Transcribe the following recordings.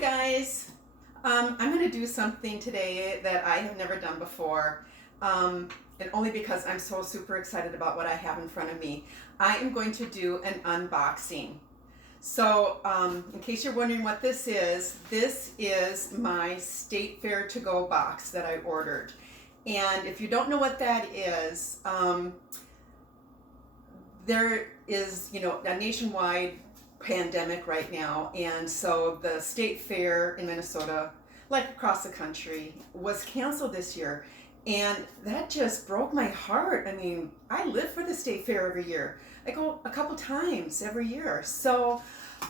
guys. I'm going to do something today that I have never done before, and only because I'm so super excited about what I have in front of me. I am going to do an unboxing. So, in case you're wondering what this is my State Fair to go box that I ordered. And if you don't know what that is, there is, a nationwide pandemic right now, and so the State Fair in Minnesota, like across the country, was canceled this year, and that just broke my heart. I mean, I live for the State Fair every year. I go a couple times every year. So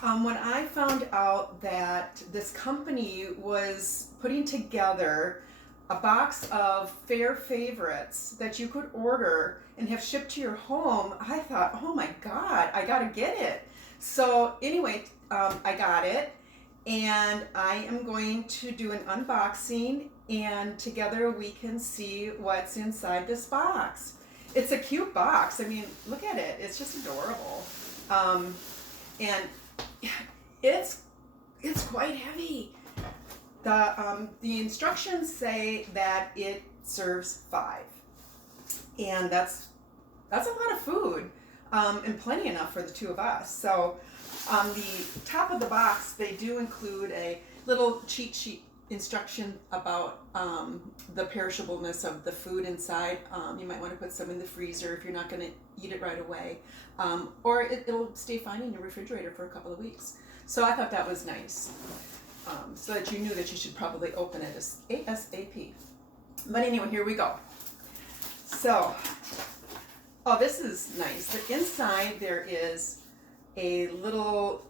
when I found out that this company was putting together a box of fair favorites that you could order and have shipped to your home, I thought, oh my God, I gotta get it. So anyway, I got it, and I am going to do an unboxing, and together we can see what's inside this box. It's a cute box. I mean, look at it. It's just adorable. And it's quite heavy. The instructions say that it serves 5, and that's a lot of food, and plenty enough for the two of us. So on the top of the box, they do include a little cheat sheet instruction about the perishableness of the food inside. You might want to put some in the freezer if you're not going to eat it right away, or it'll stay fine in your refrigerator for a couple of weeks. So I thought that was nice, so that you knew that you should probably open it ASAP. But anyway, here we go. So, oh, this is nice. The inside there is a little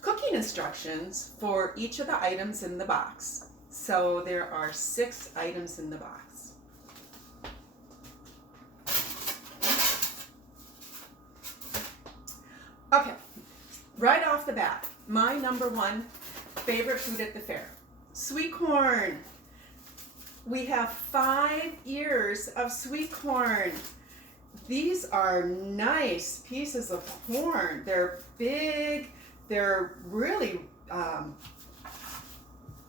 cooking instructions for each of the items in the box. So there are 6 items in the box. Okay, right off the bat, my number 1 favorite food at the fair, sweet corn. We have 5 ears of sweet corn. These are nice pieces of corn. They're big. They're really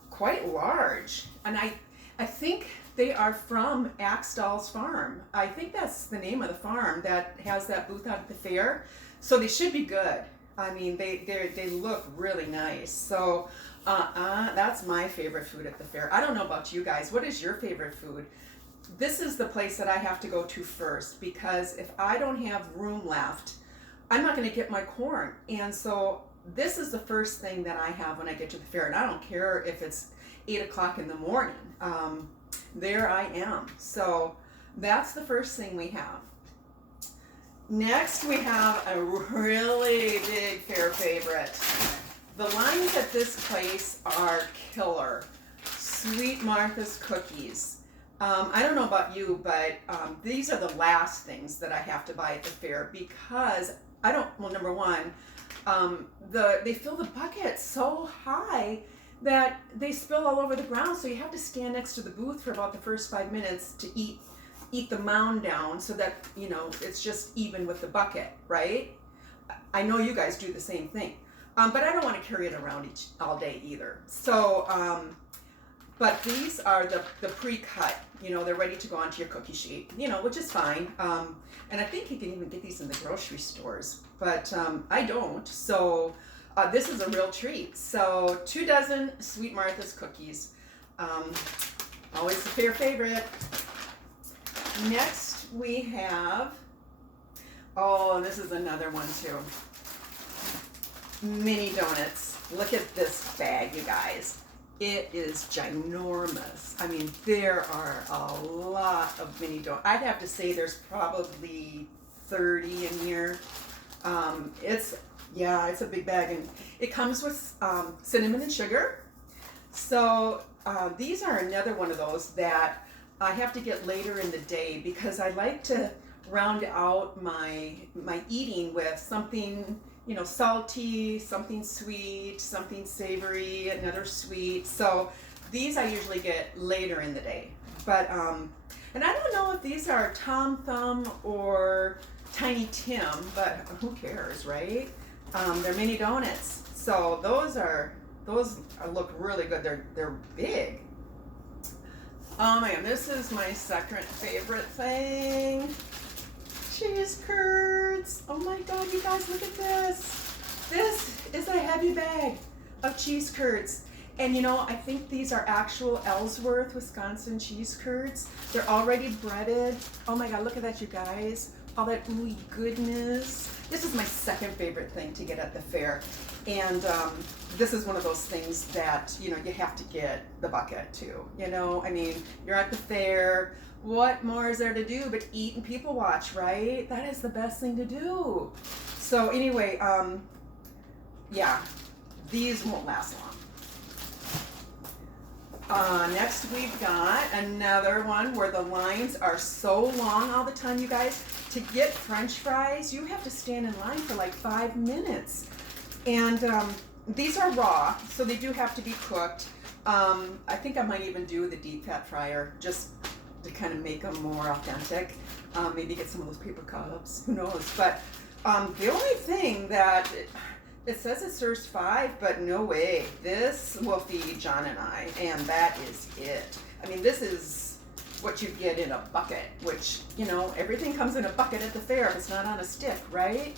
quite large. And I think they are from Axtell's Farm. I think that's the name of the farm that has that booth out at the fair. So they should be good. I mean, they look really nice. So that's my favorite food at the fair. I don't know about you guys. What is your favorite food? This is the place that I have to go to first, because if I don't have room left, I'm not going to get my corn. And so this is the first thing that I have when I get to the fair. And I don't care if it's 8 o'clock in the morning. There I am. So that's the first thing we have. Next, we have a really big fair favorite. The lines at this place are killer. Sweet Martha's cookies. I don't know about you, but these are the last things that I have to buy at the fair, because number one, they fill the bucket so high that they spill all over the ground, so you have to stand next to the booth for about the first 5 minutes to eat the mound down, so that, it's just even with the bucket, right? I know you guys do the same thing, but I don't want to carry it around all day either. So, but these are the pre-cut, they're ready to go onto your cookie sheet, which is fine. And I think you can even get these in the grocery stores, but I don't. So this is a real treat. So 2 dozen Sweet Martha's cookies. Always a fair favorite. Next we have, this is another one too. Mini donuts. Look at this bag, you guys. It is ginormous. I mean, there are a lot of mini donuts. I'd have to say there's probably 30 in here. It's a big bag, and it comes with cinnamon and sugar. So these are another one of those that I have to get later in the day, because I like to round out my eating with something, salty, something sweet, something savory, another sweet. So these I usually get later in the day. But and I don't know if these are Tom Thumb or Tiny Tim, but who cares, right? They're mini donuts. So those are Those look really good. They're big. Oh my god, this is my second favorite thing. Cheese curds. Oh my god, you guys, look at this. This is a heavy bag of cheese curds. And you know, I think these are actual Ellsworth, Wisconsin cheese curds. They're already breaded. Oh my god, look at that, you guys. All that ooey goodness. This is my second favorite thing to get at the fair. And this is one of those things that, you know, you have to get the bucket too. You know, I mean, you're at the fair. What more is there to do but eat and people watch, right? That is the best thing to do. So anyway, yeah, these won't last long. Next we've got another one where the lines are so long all the time, you guys. To get French fries, you have to stand in line for like 5 minutes. And these are raw, so they do have to be cooked. I think I might even do the deep fat fryer just to kind of make them more authentic. Maybe get some of those paper cups, who knows. But the only thing that it says it serves 5, but no way. This will feed John and I, and that is it. I mean, this is what you get in a bucket, which, you know, everything comes in a bucket at the fair if it's not on a stick, right?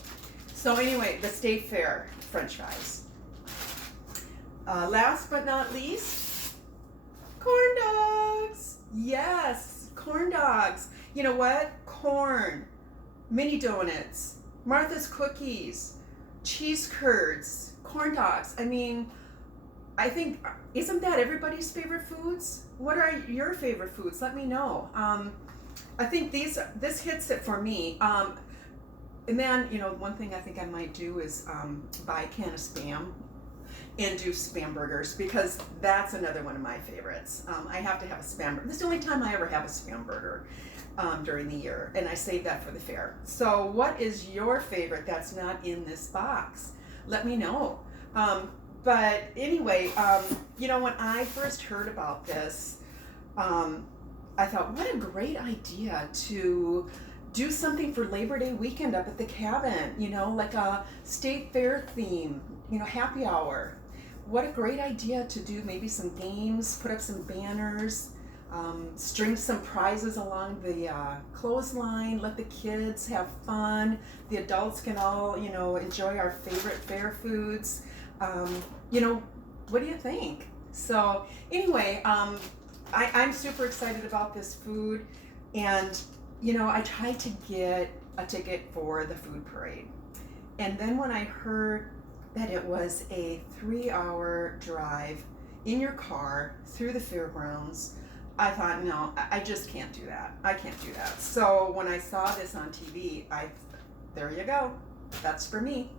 So anyway, the State Fair French fries. Last but not least, corn dogs. Yes, corn dogs. You know what? Corn, mini donuts, Martha's cookies, cheese curds, corn dogs. I mean, I think, isn't that everybody's favorite foods? What are your favorite foods? Let me know. I think this hits it for me. And then, you know, one thing I think I might do is buy a can of Spam and do Spam burgers, because that's another one of my favorites. I have to have a Spam burger. This is the only time I ever have a Spam burger during the year, and I save that for the fair. So what is your favorite that's not in this box? Let me know. But anyway, you know, when I first heard about this, I thought, what a great idea to do something for Labor Day weekend up at the cabin, you know, like a state fair theme, you know, happy hour. What a great idea to do maybe some games, put up some banners, string some prizes along the clothesline, let the kids have fun. The adults can all, you know, enjoy our favorite fair foods. You know, what do you think? So anyway, I'm super excited about this food, and you know, I tried to get a ticket for the food parade, and then when I heard that it was a 3-hour drive in your car through the fairgrounds, I thought, no, I just can't do that. I can't do that. So when I saw this on TV, there you go, that's for me.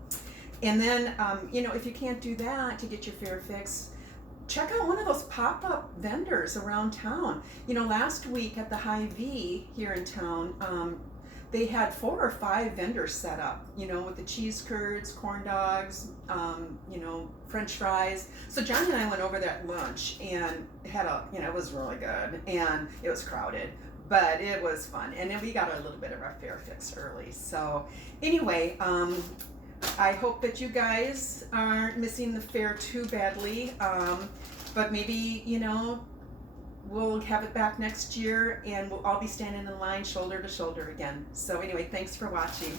And then, you know, if you can't do that to get your fair fix, check out one of those pop-up vendors around town. You know, last week at the Hy-Vee here in town, they had 4 or 5 vendors set up, you know, with the cheese curds, corn dogs, you know, French fries. So John and I went over there at lunch and had you know, it was really good, and it was crowded, but it was fun. And then we got a little bit of our fair fix early. So anyway, I hope that you guys aren't missing the fair too badly, but maybe, you know, we'll have it back next year and we'll all be standing in line shoulder to shoulder again. So anyway, thanks for watching.